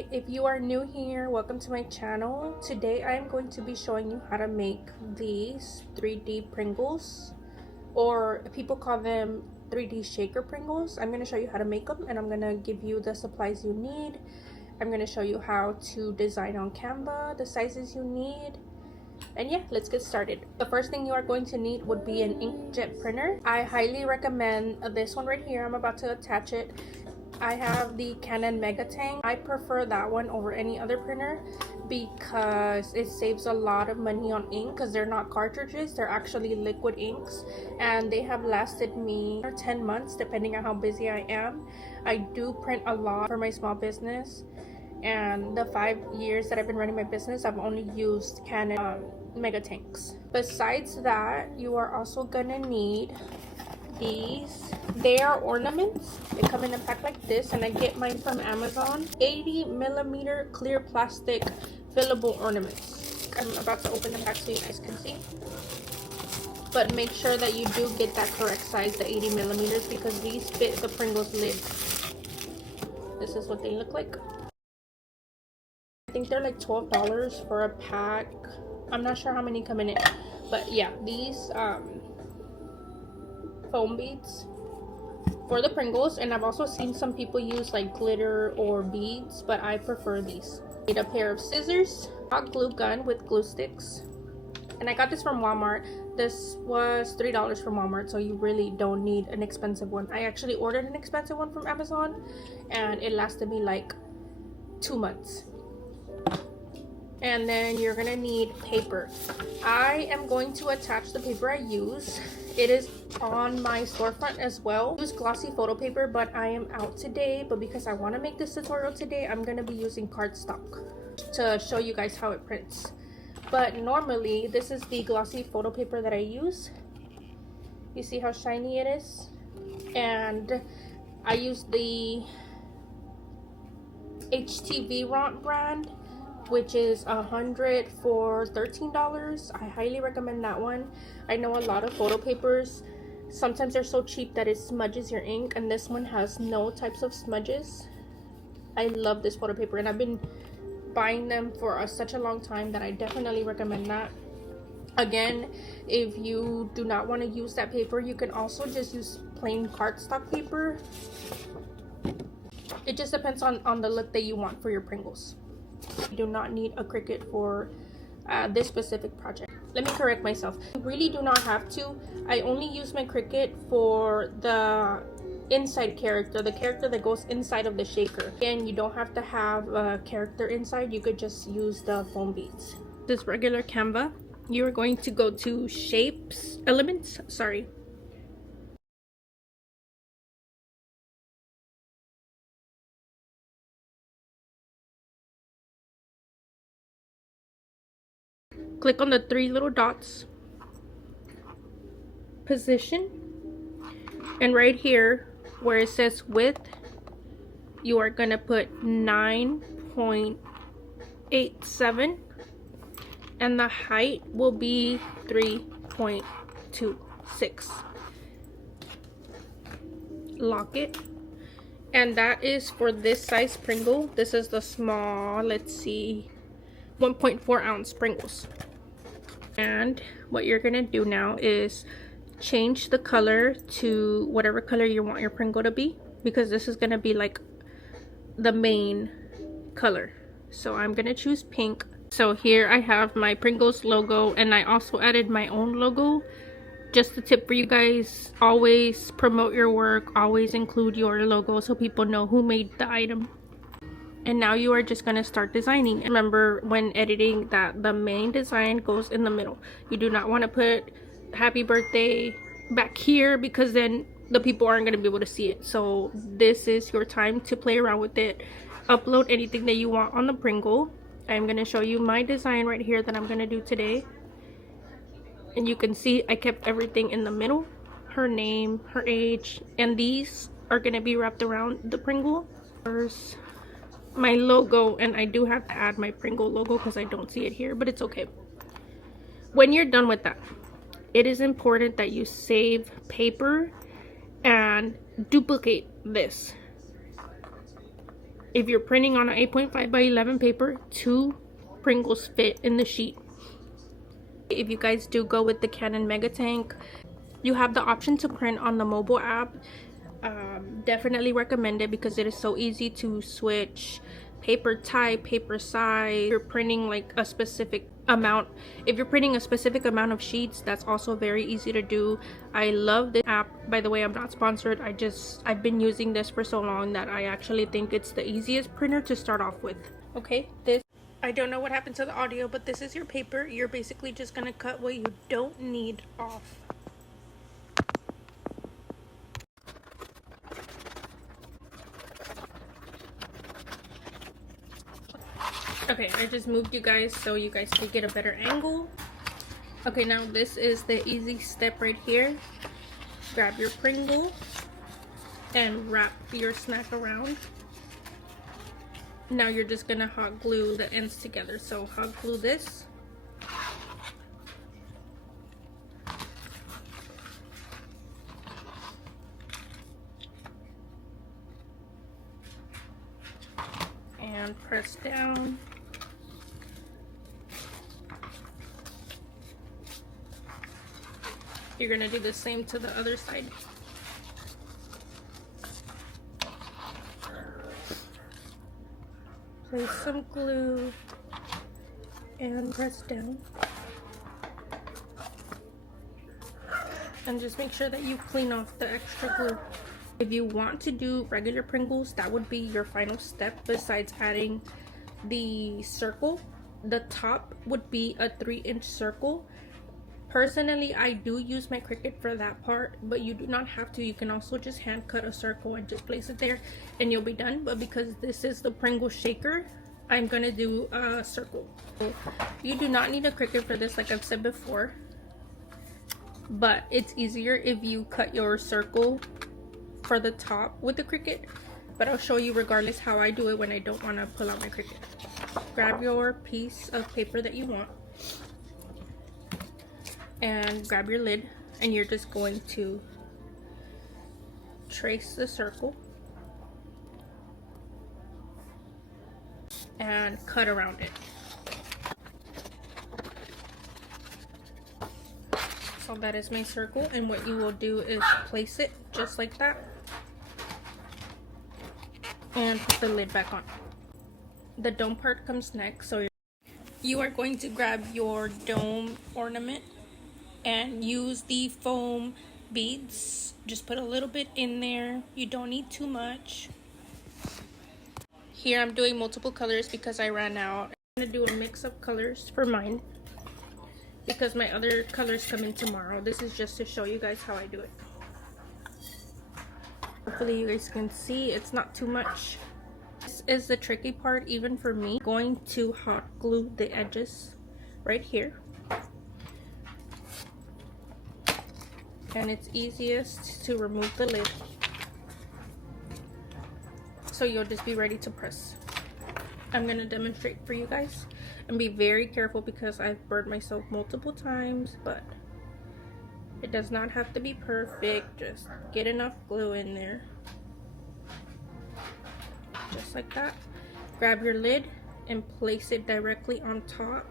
Hi, if you are new here, welcome to my channel. Today I am going to be showing you how to make these 3D Pringles, or people call them 3D shaker Pringles. I'm going to show you how to make them, and I'm going to give you the supplies you need. I'm going to show you how to design on Canva, the sizes you need. And yeah, let's get started. The first thing you are going to need would be an inkjet printer. I highly recommend this one right here. I'm about to attach it. I have the Canon Megatang. I prefer that one over any other printer because it saves a lot of money on ink, because they're not cartridges, they're actually liquid inks, and they have lasted me for 10 months depending on how busy I am. I do print a lot for my small business, and the 5 years that I've been running my business, I've only used Canon Megatanks. Besides that, you are also gonna need these. They are ornaments. They come in a pack like this, and I get mine from Amazon. 80mm clear plastic fillable ornaments. I'm about to open the pack so you guys can see, but make sure that you do get that correct size, the 80mm, because these fit the Pringles lid. This is what they look like. I think they're like $12 for a pack. I'm not sure how many come in it, but yeah, these foam beads for the Pringles, and I've also seen some people use like glitter or beads, but I prefer these. Need a pair of scissors, a glue gun with glue sticks, and I got this from Walmart. This was $3 from Walmart, so you really don't need an expensive one. I actually ordered an expensive one from Amazon, and it lasted me like 2 months. And then you're gonna need paper. I am going to attach the paper I use. It is on my storefront as well. I use glossy photo paper, but I am out today. But because I want to make this tutorial today, I'm gonna be using cardstock to show you guys how it prints. But normally, this is the glossy photo paper that I use. You see how shiny it is? And I use the HTV Ront brand, which is 100 for $13. I highly recommend that one. I know a lot of photo papers, sometimes they're so cheap that it smudges your ink, and this one has no types of smudges. I love this photo paper, and I've been buying them for such a long time that I definitely recommend that. Again, if you do not want to use that paper, you can also just use plain cardstock paper. It just depends on the look that you want for your Pringles. You do not need a Cricut for this specific project. Let me correct myself. You really do not have to. I only use my Cricut for the inside character, the character that goes inside of the shaker. And you don't have to have a character inside. You could just use the foam beads. This regular Canva, you're going to go to shapes, elements, sorry. Click on the 3 little dots, position, and right here where it says width, you are gonna put 9.87, and the height will be 3.26. Lock it, and that is for this size Pringle. This is the small, let's see, 1.4 ounce Pringles. And what you're gonna do now is change the color to whatever color you want your Pringle to be, because this is gonna be like the main color. So I'm gonna choose pink. So here I have my Pringles logo, and I also added my own logo. Just a tip for you guys, always promote your work, always include your logo so people know who made the item. And now you are just going to start designing. Remember when editing that the main design goes in the middle. You do not want to put happy birthday back here, because then the people aren't going to be able to see it. So this is your time to play around with it. Upload anything that you want on the Pringle. I'm going to show you my design right here that I'm going to do today. And you can see I kept everything in the middle. Her name, her age, and these are going to be wrapped around the Pringle. First, my logo, and I do have to add my Pringle logo because I don't see it here, but it's okay. When you're done with that, it is important that you save paper and duplicate this. If you're printing on an 8.5 by 11 paper, 2 Pringles fit in the sheet. If you guys do go with the Canon Mega Tank, you have the option to print on the mobile app. Definitely recommend it because it is so easy to switch paper type, paper size. If you're printing like a specific amount, if you're printing a specific amount of sheets, that's also very easy to do. I love this app. By the way, I'm not sponsored. I've been using this for so long that I actually think it's the easiest printer to start off with. Okay, I don't know what happened to the audio, but this is your paper. You're basically just gonna cut what you don't need off. Okay, I just moved you guys so you guys can get a better angle. Okay, now this is the easy step right here. Grab your Pringle and wrap your snack around. Now you're just gonna hot glue the ends together. So hot glue this. And press down. You're gonna do the same to the other side. Place some glue and press down. And just make sure that you clean off the extra glue. If you want to do regular Pringles, that would be your final step besides adding the circle. The top would be a 3-inch circle. Personally, I do use my Cricut for that part, but you do not have to. You can also just hand cut a circle and just place it there and you'll be done. But because this is the Pringle shaker, I'm gonna do a circle. You do not need a Cricut for this, like I've said before, but it's easier if you cut your circle for the top with the Cricut. But I'll show you regardless how I do it when I don't want to pull out my Cricut. Grab your piece of paper that you want and grab your lid, and you're just going to trace the circle and cut around it. So that is my circle, and what you will do is place it just like that and put the lid back on. The dome part comes next, so you are going to grab your dome ornament and use the foam beads. Just put a little bit in there. You don't need too much. Here I'm doing multiple colors because I ran out. I'm gonna do a mix of colors for mine because my other colors come in tomorrow. This is just to show you guys how I do it. Hopefully you guys can see it's not too much. This is the tricky part even for me. I'm going to hot glue the edges right here. And it's easiest to remove the lid, so you'll just be ready to press. I'm gonna demonstrate for you guys and be very careful because I've burned myself multiple times, but it does not have to be perfect. Just get enough glue in there, just like that. Grab your lid and place it directly on top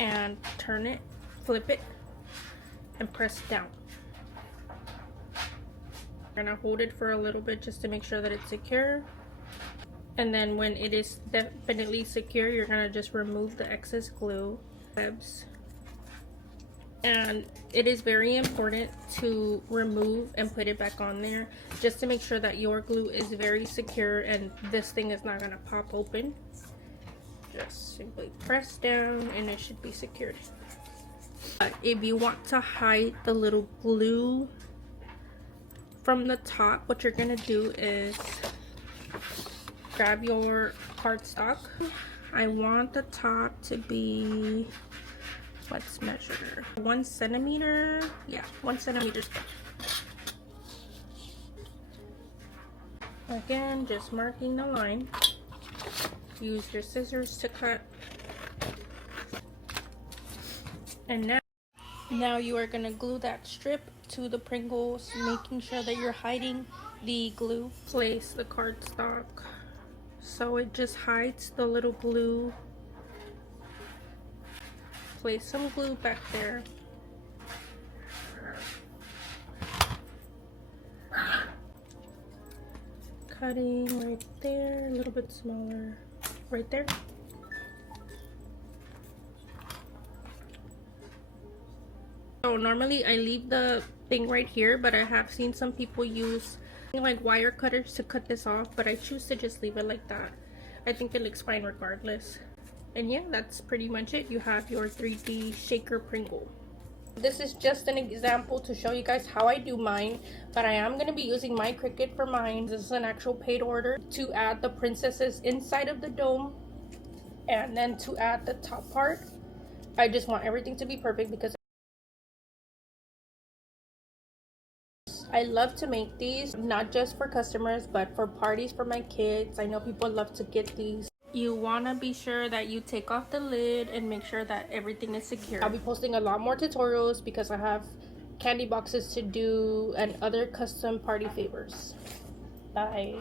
and turn it, flip it, and press down. You're gonna hold it for a little bit just to make sure that it's secure, and then when it is definitely secure, you're gonna just remove the excess glue webs. And it is very important to remove and put it back on there just to make sure that your glue is very secure and this thing is not gonna pop open. Just simply press down and it should be secured. But if you want to hide the little glue from the top, what you're gonna do is grab your cardstock. I want the top to be, let's measure, 1 centimeter. Yeah, 1 centimeter thick. Again, just marking the line. Use your scissors to cut. And now you are gonna glue that strip to the Pringles, making sure that you're hiding the glue. Place the cardstock so it just hides the little glue. Place some glue back there. Cutting right there, a little bit smaller right there. So normally I leave the thing right here, but I have seen some people use like wire cutters to cut this off, but I choose to just leave it like that. I think it looks fine regardless. And yeah, that's pretty much it. You have your 3D shaker Pringle. This is just an example to show you guys how I do mine, but I am going to be using my Cricut for mine. This is an actual paid order to add the princesses inside of the dome, and then to add the top part. I just want everything to be perfect because I love to make these, not just for customers, but for parties for my kids. I know people love to get these. You want to be sure that you take off the lid and make sure that everything is secure. I'll be posting a lot more tutorials because I have candy boxes to do and other custom party favors. Bye.